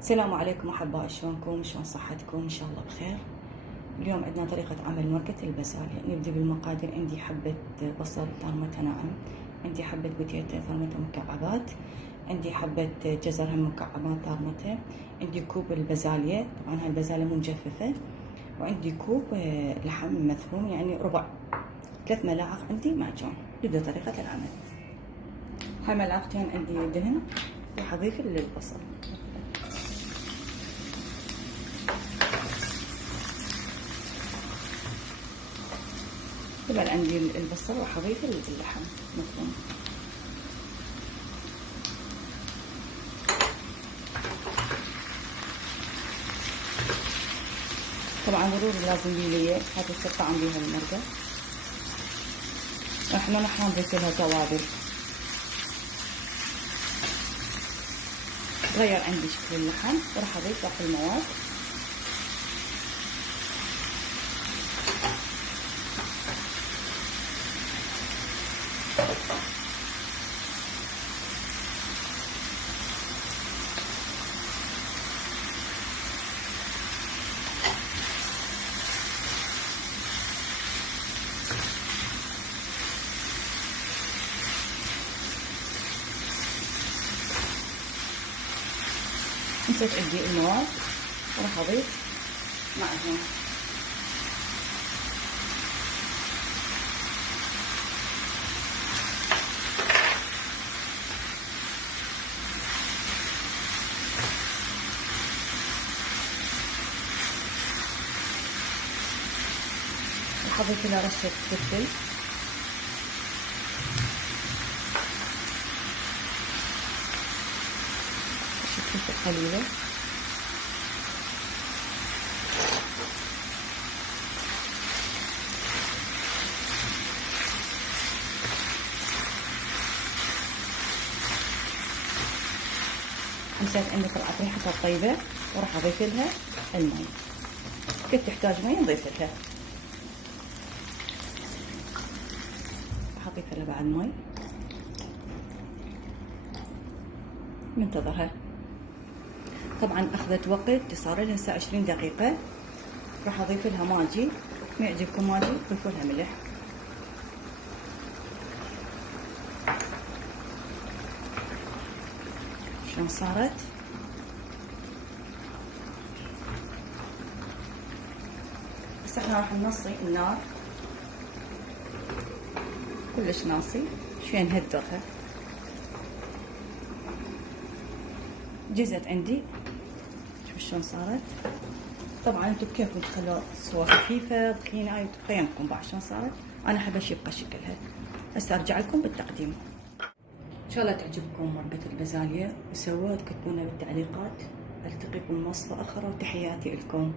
السلام عليكم احبائي، شلونكم؟ شلون صحتكم؟ ان شاء الله بخير. اليوم عندنا طريقة عمل مرقة البسالة. نبدأ بالمقادير. عندي حبة بصل ثارمتها ناعم، عندي حبة بوتيتا ثارمتها مكعبات، عندي حبة جزر هم مكعبات ثارمتها، عندي كوب البازالية، طبعا هالبازالة مو مجففة، وعندي كوب لحم مثروم يعني ربع، 3 ملاعق عندي معجون. نبدأ طريقة العمل. هاي ملعقتين عندي دهن، راح اضيف البصل. طبعا عندي البصل راح اضيف اللحم مفروم. طبعا ضروري لازم ليه حتى تصير طعم بيها المرقة. احنا راح نضيف لها توابل تغير عندي شكل اللحم، وراح اضيف باقي المواد. نسيت عندي المواد، وراح اضيف معجون. راح اضيف لها رشة فلفل، رشة فلفل قليلة، نسيت عندي طلعت ريحتها طيبة، وراح اضيف لها المي. كنت تحتاج مي نضيف لها، راح اضيف لها بعد مي. منتظرها. طبعا اخذت وقت، صار لها هسه 20 دقيقة. راح اضيف لها ماجي، ما يعجبكم ماجي ضيفوا لها ملح. شلون صارت؟ بس احنا راح ننصي النار كلش ناصي، شوي نهدرها. جزت عندي، شوف شلون صارت. طبعا انتم بكيفكم تخلوها سوا خفيفه ثخينه، هاي بينكم بعد شلون صارت. انا احب يبقى شكلها. هسه ارجع لكم بالتقديم. ان شاء الله تعجبكم مرقة البازالية، وسووا تكتبونا بالتعليقات. التقيكم بوصفة اخرى، وتحياتي لكم.